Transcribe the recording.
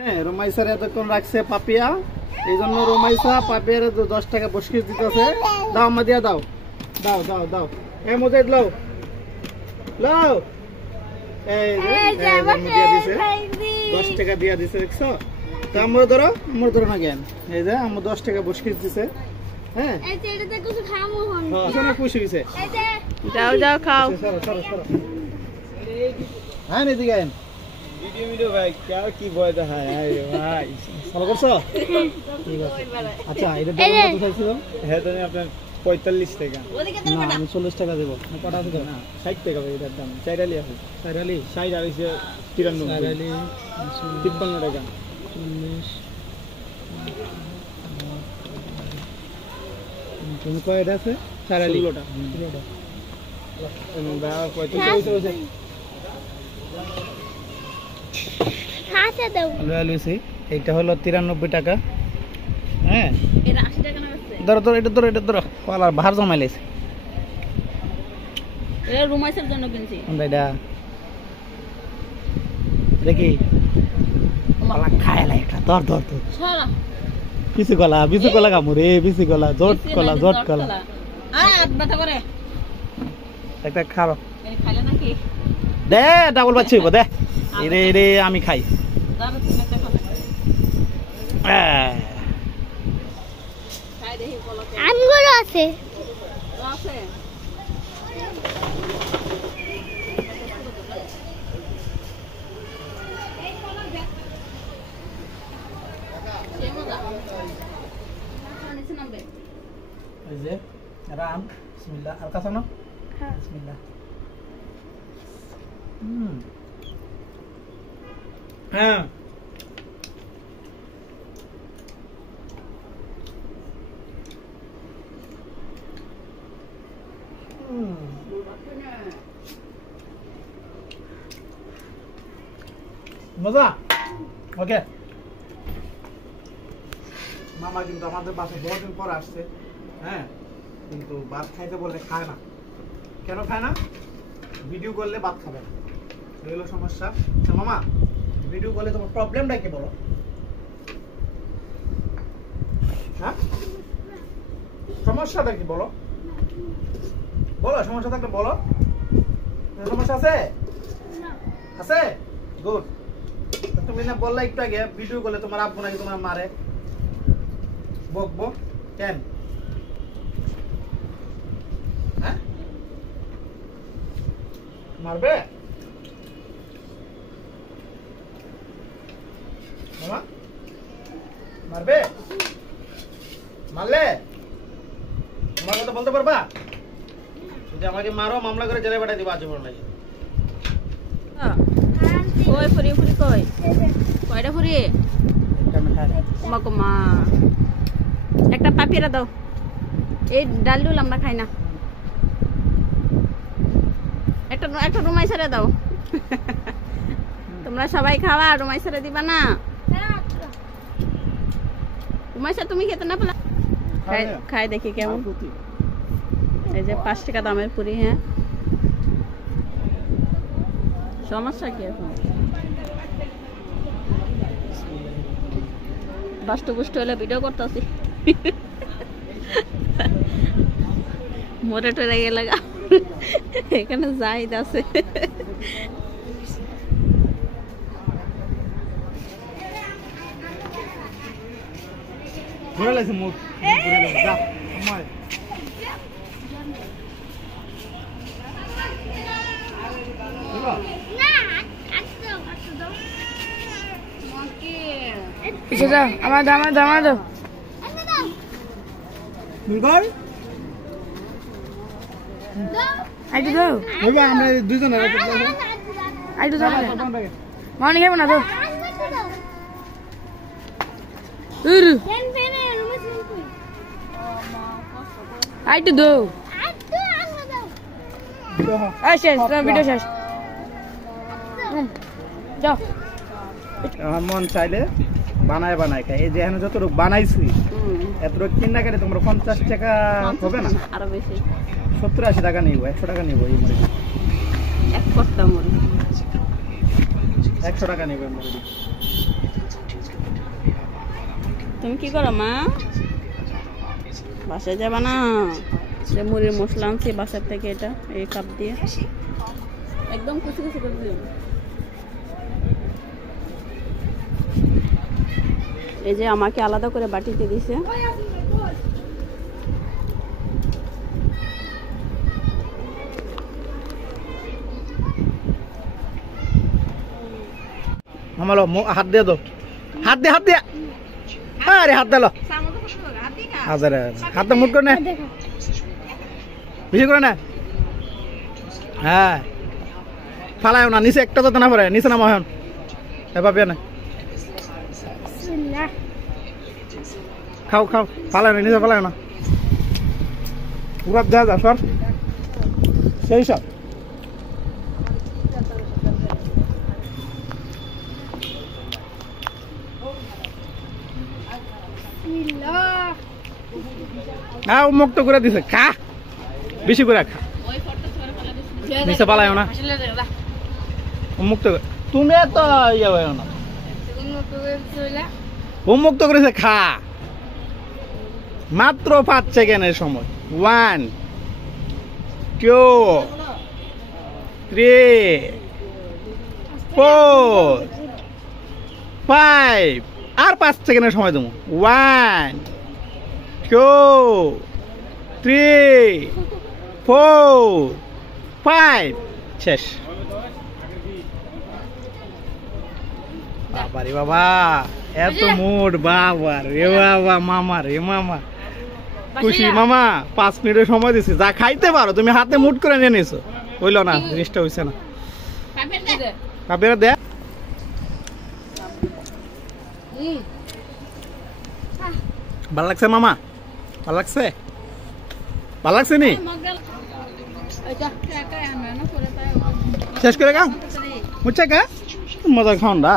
হ্যাঁ, রোমাইসার এতক্ষণ রাখছে পাপিয়া, এই জন্য রোমাইসা পাপিয়ার 10 টাকা বসকিস দিতেছে। দাও আম্মা দিয়া দাও, দাও দাও দাও, এ মজে লাও লাও, এই যে দিয়া দিছে 10 টাকা দিয়া দিছে, দেখছো? তো আমরা ধরো না জ্ঞান, এই যে আমরা 10 টাকা বসকিস দিছে। হ্যাঁ এই যে এটাতে কিছু খামু হন, শোনা খুশি হইছে, এই যে যাও যাও খাও, সরো সরো সরো। হ্যাঁ নে দিগান ভিডিও ভাই কি ভয় দেখায় ভাই, ফলো করছো? ঠিক আছে, আচ্ছা এটা দাম কত চাইছিল? হ্যাঁ তো আপনার 45 টাকা, না আমি 40 টাকা দেব। কত আছে না 60 টাকা ভাই এটার দাম। চাইরালি আছে, চাইরালি 60 আর হইছে 93, চাইরালি 53 টাকা, 40 তুমি কয়টা আছে? চাইরালি 16টা, 16টা এবং ভাই 45 হইছে। খাসা দাও লয়ালুসি, এটা হলো 93 টাকা। হ্যাঁ এটা 80 টাকা না আছে, ধরো ধরো এটা ধরো, এটা ধরো, পালার বাহার জমাইলেছে, এটা রুমাইসের জন্য কিনছি। কোনটা এটা দেখি, পালা খায়লা এটা, ধর ধর ধর, ছড়া বিসি গলা কামুরে, বিসি গলা, জট গলা আ ব্যথা করে, একটা খাও, এই খাইলে নাকি দে, ডাবল বাচ্চা হইব দে, এরে এরে আমি খাই। আমগুলো আছে আছে এই যে রাম, বিসমিল্লাহ, আর কাছে না, হ্যাঁ বিসমিল্লাহ। হ্যাঁ মজা। ওকে, মামা কিন্তু আমাদের বাসায় বহুদিন পর আসছে। হ্যাঁ, কিন্তু ভাত খাইতে বললে খায় না। কেন খায় না? ভিডিও করলে ভাত খাবে না, এই হলো সমস্যা। আচ্ছা মামা, ভিডিও করলে তোমার প্রবলেমটা কি বলো? হ্যাঁ, সমস্যাটা কি বলো? বলো, সমস্যা থাকলে বলো। সমস্যা আছে? আছে? গুড। তুমি না বললে একটু আগে ভিডিও করলে তোমার আব্বু নাকি তোমার মারে, বকবো কেন? হ্যাঁ, মারবে মামা? মারবে? মারলে আমার কথা বলতে পারবা? যদি আমাকে মারো, মামলা করে জেলে পাঠিয়ে দিবা আজীবন লাগে। কই ফুরি ফুরি কই? কয়টা ফুরি? মা একটা পাপিরা দাও, এই ডাল ডুল আমরা খাই না। একটা একটা রুমাইসারে দাও, তোমরা সবাই খাওয়া, রুমাইসারে দিবা না? রুমাইসা তুমি খেতে না পেলা? খাই দেখি কেমন। এই যে 5 টাকা দামের পুরি। হ্যাঁ, সমস্যা কি এখন? বাষ্টপুষ্ট হলে ভিডিও করতেছি, মরে টরে গেলে এখানে জাহিদ আছে। ঘুরে লাগছে মুখ, ঘুরে লাগছে। যা আমার দাও আমরা দুজন মর্নিং খাবো না তো, আইটু দো শেষ, ভিডিও শেষ। যাও, আমার মন চাইলে বানায় খাই। এই যে এখানে যতটুকু বানাইছি এতটুকু কিনা কেটে তোমরা 50 টাকা হবে না, আরো বেশি 70-80 টাকা নিব, 100 টাকা নিব। এই মরিচ এক কট্টা মরিচ 100 টাকা নিব। মরিচ তুমি কি করো মা? বাসায় যাবা না? যে মুড়ির মশলা আনছি বাসার থেকে, এটা এই কাপ দিয়ে একদম কুচি কুচি করে দিও। এই যে আমাকে আলাদা করে বাটিতে দিছে। মামালো হাত দিয়ে দাও, হাত দিয়ে হাত দিয়ে, আরে হাত দিলো, হাজার হাতটা মুট করে না, বেশি করে না। হ্যাঁ ফালায় না, নিচে একটা যাতে না পড়ে, নিচে নামা এখন এভাবে না, খাও খাও, ফালায় না, নিচে ফালায় না, পুরা দেওয়া যা সর, সেই সব হ্যাঁ মুক্ত করে দিছে, খা বেশি করে খা, নিচে পালায় না, মুক্ত তুমি তো ইয়ে হয় না, উন্মুক্ত করেছে, খা মাত্র 5 সেকেন্ডের সময়। 1 2 3 4 5 আর 5 সেকেন্ডের সময় দেবো। 1 2 3 4 5 শেষ। বাবা রে বাবা, এত মোট, বাবা রে বাবা, মামা রে মামা, খুশি মামা। 5 মিনিটের সময় দিছি, যা খাইতে পারো তুমি হাতে মুট করে নিয়ে নিছো, হইল না, জিনিসটা হইছে না। কাপের দে, ভালো লাগছে মামা, ভালো লাগছে, ভালো লাগছে নি, শেষ করে খাও, বুঝছে কা মজা খাও না।